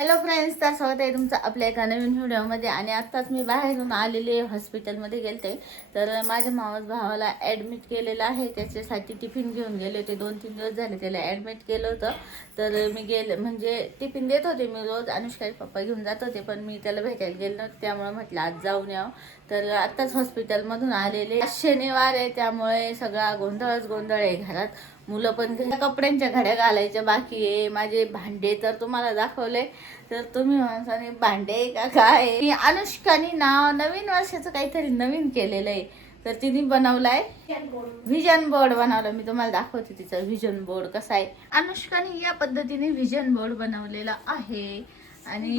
Hello friends, तर स्वागत आहे तुमचं आपल्या एका नवीन व्हिडिओमध्ये. आणि आत्ताच मी बाहेरून आलेले हॉस्पिटलमध्ये गेलते. तर माझ्या मावस भावाला ॲडमिट केलेलं आहे. त्याच्यासाठी टिफिन घेऊन गेले होते. 2-3 दिवस झाले त्याला ॲडमिट केलं होतं. तर मी गेले म्हणजे टिफिन देत होते मी रोज. अनुष्काचे पप्पा घेऊन जात होते, पण मी त्याला भेटायला गेलो नव्हते, त्यामुळे म्हटलं आज जाऊन यावं. तर आत्ताच हॉस्पिटलमधून आलेले. आज शनिवार आहे, त्यामुळे सगळा गोंधळच गोंधळ आहे घरात. मुलं पण कपड्यांच्या घड्या घालायच्या बाकी आहे. माझे भांडे तर तुम्हाला दाखवले, तर तुम्ही म्हणसाने भांडे का काय. अनुष्काने नवीन वर्षाचं काहीतरी नवीन केलेलं आहे. तर तिने बनवलाय व्हिजन बोर्ड बनवला. मी तुम्हाला दाखवते तिचा व्हिजन बोर्ड कसा आहे. अनुष्काने या पद्धतीने व्हिजन बोर्ड बनवलेला आहे. आणि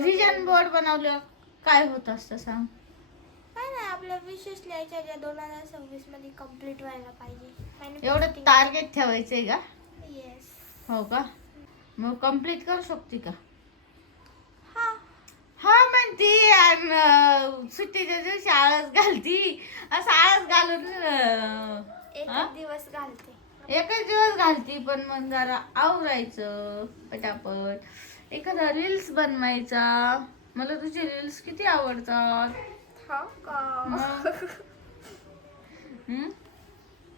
व्हिजन बोर्ड बनवलं काय होत असतं सांग. काय नाही, आपल्या विशेष लिहायच्या ज्या 2026 मध्ये कंप्लीट व्हायला पाहिजे. एवढं टार्गेट ठेवायचंय का? येस. हो का? मग कंप्लीट करू शकते का? हा म्हणती. आणि सुट्टीच्या दिवशी आळस घालती. असं आळस घालून एकच दिवस घालते. एकच दिवस घालती, पण मग जरा आवरायचं पटापट. एखादा रील्स बनवायचा. मला तुझे रील्स किती आवडतात. हो का?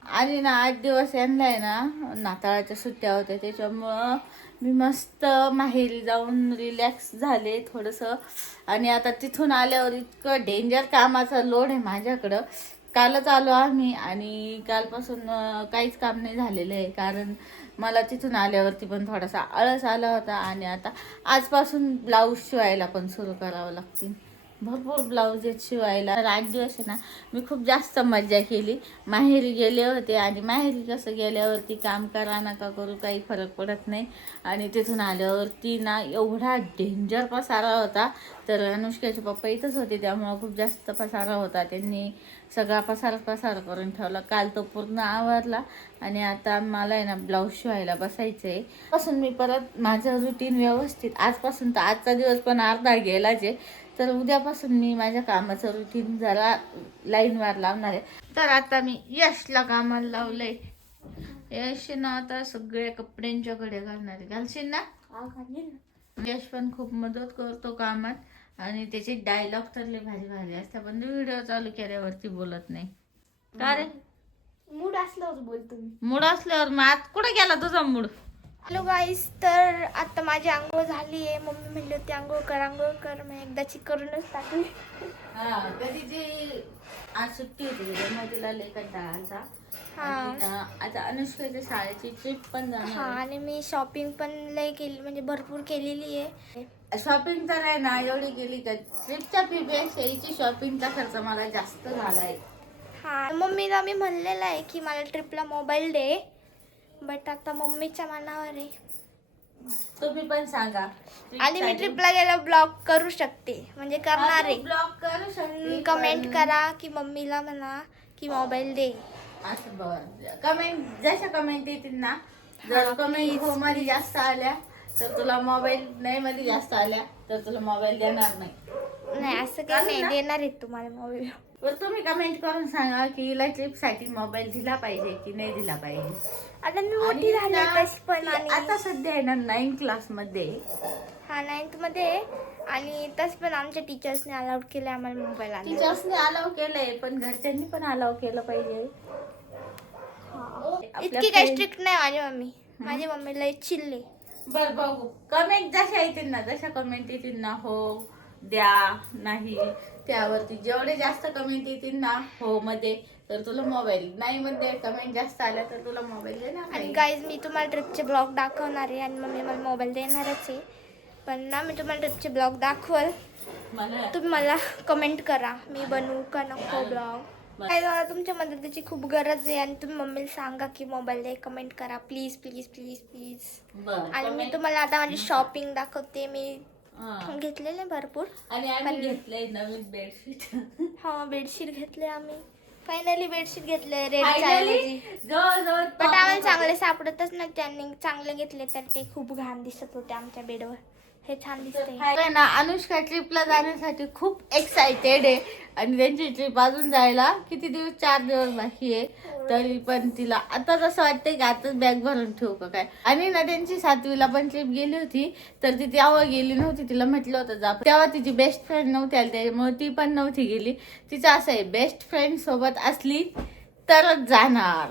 आणि 8 दिवस यांना आहे ना नाताळाच्या सुट्ट्या होत्या, त्याच्यामुळं मी मस्त माहेरी जाऊन रिलॅक्स झाले थोडंसं. आणि आता तिथून आल्यावर इतकं डेंजर कामाचा लोड आहे माझ्याकडं. कालच आलो आम्ही आणि कालपासून काहीच काम नाही झालेलं आहे, कारण मला तिथून आल्यावरती पण थोडासा आळस आला होता. आणि आता आजपासून ब्लाऊज शिवायला पण सुरू करावं लागतील. भरपूर ब्लाऊज आहेत शिवायला. तर 8 दिवस आहे ना मी खूप जास्त मजा केली. माहेरी गेले होते, आणि माहेरी कसं गेल्यावरती काम करा नका करू काही फरक पडत नाही. आणि तिथून आल्यावरती ना एवढा डेंजर पसारा होता. तर अनुष्काचे पप्पा इथंच होते, त्यामुळं खूप जास्त पसारा होता. त्यांनी सगळा पसारा करून ठेवला. काल तो पूर्ण आवरला. आणि आता मला आहे ना ब्लाऊज शिवायला बसायचं आहे. पासून मी परत माझं रुटीन व्यवस्थित, आजपासून तर आजचा दिवस पण अर्धा गेलाच आहे. तर उद्यापासून मी माझ्या कामाचं रुटीन जरा लाईनवर लावणार आहे. तर आता मी यशला कामाला लावलंय. यश ना आता सगळ्या कपड्यांच्या घड्या घालणार आहे. घालशील ना? यश पण खूप मदत करतो कामात. आणि त्याचे डायलॉग तर लय भारी भारी असतात, पण व्हिडिओ चालू केल्यावरती बोलत नाही. का रे? मूड असल्यावर बोलतो मी. मूड असल्यावर मग आज कुठे गेला तुझा मूड? हॅलो गाईस, तर आता माझी आंघोळ झाली आहे. मम्मी म्हणली होती आंघोळ कर. मी एकदाची करूनच टाकली. कधीची आज सुट्टी होती त्यामुळे तिला लय कंटाळा आला. आता अनुष्काच्या शाळेची ट्रिप पण जाणार. आणि मी शॉपिंग पण लय केली, म्हणजे भरपूर केलेली आहे. शॉपिंग तर आहे ना एवढी केली का ट्रिपच्या फीपेक्षा याची शॉपिंगचा खर्च मला जास्त झालाय. मम्मीला मी म्हणलेलं आहे की मला ट्रिपला मोबाईल दे, बट आता मम्मीच्या मनावर आहे. तुम्ही पण सांगा. आणि मी ट्रिपला गेला ब्लॉग करू शकते, म्हणजे करणार आहे. ब्लॉग करू शकते. कमेंट करा की मम्मीला म्हणा की मोबाईल दे. असं बरं, कमेंट जशा कमेंट येतील ना, जर कमेंट हो मध्ये जास्त आल्या तर तुला मोबाईल, नाही मध्ये जास्त आल्या तर तुला मोबाईल देणार नाही. असं काही नाही, देणार आहे तुम्हाला मोबाईल. तर तुम्ही कमेंट करून सांगा की हिला ट्रिपसाठी मोबाईल दिला पाहिजे की नाही दिला पाहिजे. आता मी मोठी झाली तशी पण. आता सध्या आहे ना 9th क्लासमध्ये. 9th मध्ये. आणि तस पण आमच्या टीचर्सने अलाउड केले आम्हाला मोबाईल. टीचर्सने अलाउ केलंय, पण घरच्यांनी पण अलाउ केलं पाहिजे. इतकी काही स्ट्रिक्ट नाही माझी मम्मी लय चिल्ले. बरं बघू कमेंट जशा येतील ना, जशा कमेंट येतील ना हो द्या नाही त्यावरती, जेवढे जास्त कमेंट येतील ना हो मध्ये तर तुला मोबाईल, नाही मध्ये कमेंट जास्त आल्या तर तुला मोबाईल देणार. आणि गाईज मी तुम्हाला ट्रिपचे ब्लॉग दाखवणार आहे आणि मम्मी मला मोबाईल देणारच आहे. पण ना मी तुम्हाला ट्रिपचे ब्लॉग दाखवल, तुम्ही मला कमेंट करा मी बनवू का नको ब्लॉग. मला तुमच्या मदतीची खूप गरज आहे आणि तुम्ही मम्मीला सांगा की मोबाईल दे. कमेंट करा प्लीज प्लीज प्लीज प्लीज. आणि मी तुम्हाला आता माझी शॉपिंग दाखवते. मी घेतलेले भरपूर. आणि आम्ही घेतलंय नवीन बेडशीट. बेडशीट घेतले आम्ही. फायनली बेडशीट घेतले रेड ऐवजी. बट आम्हाला चांगले सापडतच नाही. त्यांनी चांगले घेतले तर ते खूप घाण दिसत होते आमच्या बेडवर. हे छान दिसते. काय ना, अनुष्का ट्रिपला जाण्यासाठी खूप एक्साइटेड आहे आणि त्यांची ट्रिप अजून जायला किती दिवस, 4 दिवस बाकी आहे. तरी पण तिला आता जसं वाटतंय की आताच बॅग भरून ठेवू का काय. आणि ना त्यांची 7वीला पण ट्रिप गेली होती, तर ती तेव्हा गेली नव्हती. तिला म्हटलं होतं जा, तेव्हा तिची बेस्ट फ्रेंड नव्हती आली, त्यामुळे ती पण नव्हती गेली. तिचं असं आहे, बेस्ट फ्रेंड सोबत असली तरच जाणार,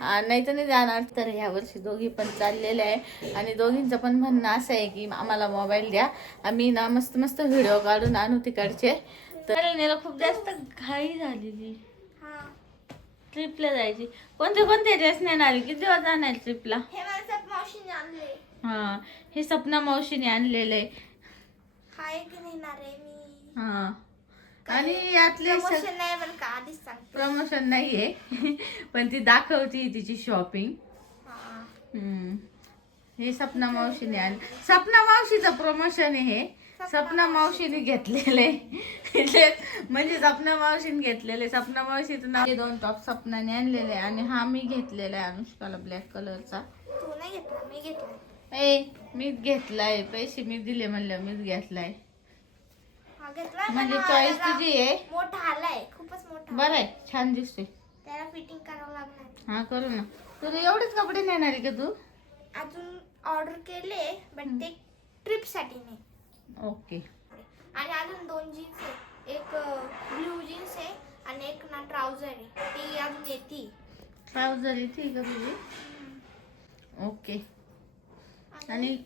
नाही तर नाही जाणार. तर ह्या वर्षी दोघी पण चाललेले आहे आणि दोघींचं पण म्हणणं असं आहे की आम्हाला मोबाईल द्या, आम्ही ना मस्त मस्त व्हिडिओ काढून आणू तिकडचे. तर नेला खूप जास्त घाई झालेली ट्रिपला जायची. कोणते कोणते ड्रेस नेणार आहे, किती दिवस जाणार ट्रिपला? हा, हे सपना मावशीने आणलेलं आहे. हा, आणि यातले प्रमोशन नाहीये पण ती दाखवती तिची शॉपिंग. हे सपना मावशीने आणि सपना मावशीचं प्रमोशन आहे हे. सपना मावशीने घेतलेले म्हणजे सपना मावशीने घेतलेले. सपना मावशीचं नाव. 2 टॉप सपनाने आणलेले आणि हा मी घेतलेला आहे अनुष्काला ब्लॅक कलरचा. मीच घेतलाय, पैसे मी दिले म्हणलं मीच घेतलाय. म्हणजे चॉईस तुझी आहे. मोठा आलाय, खूपच मोठा. बरं आहे, छान दिसते. त्याला फिटिंग करावं लागणार. हा, करू ना. तुला एवढेच कपडे नेणार आहे का तू? अजून ऑर्डर केले पण ते ट्रिप साठी नाही. ओके. आणि अजून 2 जीन्स आहे, एक ब्लू जीन्स आहे आणि एक ना ट्राउझर आहे, ती अजून येते. ट्राउझर येते का तुझी? ओके. आणि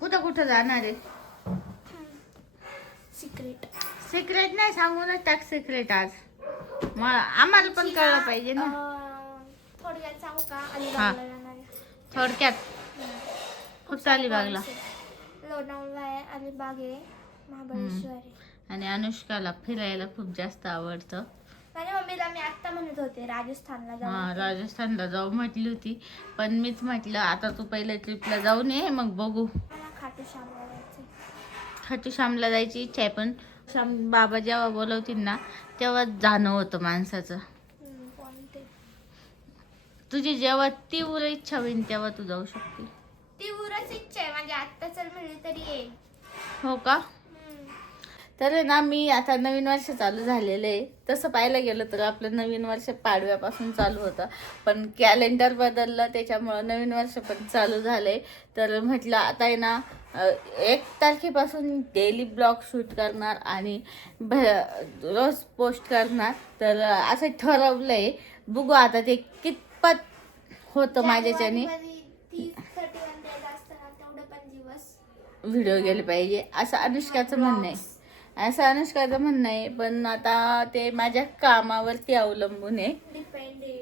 कुठं कुठं जाणार आहे? सिक्रेट नाही, सांगूनच टाक सिक्रेट आज. मग आम्हाला पण कळलं पाहिजे ना. थोडक्यात सांगू का? अलिबागला जाणार आहे. थोडक्यात फक्त अलिबागला. लोणावळा आहे, अलिबाग आहे, महाबळेश्वर आहे. आणि अनुष्काला फिरायला खूप जास्त आवडतं. माझ्या मम्मीला मी आता म्हणत होते राजस्थानला जाऊ. हा, राजस्थानला जाऊ म्हटली होती, पण मीच म्हटलं आता तू पहिल्या ट्रिपला जाऊन ये, मग बघू. मला खाटू श्यामला जायचं. खाटू श्यामला जायची इच्छा आहे, पण श्याम बाबा जेव्हा बोलवतील ना तेव्हा जाणं होतं माणसाचं. तुझी जेव्हा तीव्र इच्छा होईल तेव्हा तू जाऊ शकते. तीव्रच इच्छा आहे, म्हणजे आता चल मिळली तरी येईल. हो का? तर आहे ना, मी आता नवीन वर्ष चालू झालेलं आहे. तसं पाहायला गेलं तर आपलं नवीन वर्ष पाडव्यापासून चालू होतं, पण कॅलेंडर बदललं त्याच्यामुळं नवीन वर्ष पण चालू झालंय. तर म्हटलं आता आहे ना 1 तारखेपासून डेली ब्लॉग शूट करणार आणि रोज पोस्ट करणार. तर असं ठरवलंय, बघू आता ते कितपत होतं माझ्याच्याने. व्हिडिओ गेले पाहिजे असं अनुष्काचं म्हणणं आहे. पण आता ते माझ्या कामावरती अवलंबून आहे.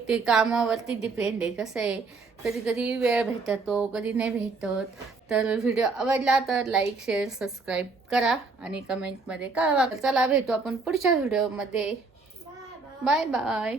ते कामावरती डिपेंड आहे. कसं आहे, कधी कधी वेळ भेटतो, कधी नाही भेटत. तर व्हिडिओ आवडला तर लाईक, शेअर, सबस्क्राईब करा आणि कमेंटमध्ये कळवा. चला, भेटू आपण पुढच्या व्हिडिओमध्ये. Bye bye.